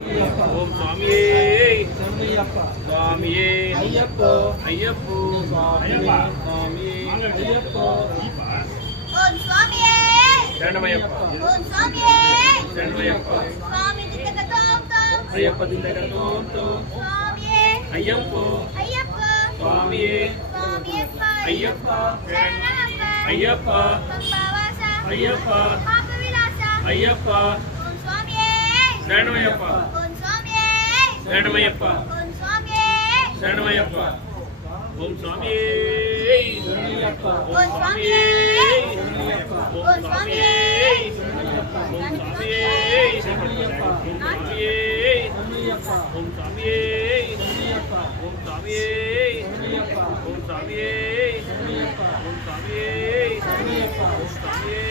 ఓం స్వామియే స్వామియే అయ్యప్ప అయ్యప్ప స్వామియే అయ్యప్ప ఓం స్వామియే శరణమయ్యప్ప ఓం స్వామియే శరణమయ్యప్ప స్వామి దిక్కక తోం తోం అయ్యప్ప దిందక తోం తోం స్వామియే అయ్యప్ప అయ్యప్ప స్వామియే స్వామియప్ప అయ్యప్ప శరణమప్ప అయ్యప్ప పంపవాస అయ్యప్ప పాప విలాస అయ్యప్ప ఓం స్వామియే శరణమయ్యప్ప ఓం స్వామియే శరణమయ్యప్ప ఓం స్వామియే శరణమయ్యప్ప ఓం స్వామియే శరణమయ్యప్ప ఓం స్వామియే ఓం స్వామియే ఓం స్వామియే శరణమయ్యప్ప ఓం స్వామియే ఓం స్వామియే ఓం స్వామియే ఓం స్వామియే ఓం స్వామియే ఓం స్వామియే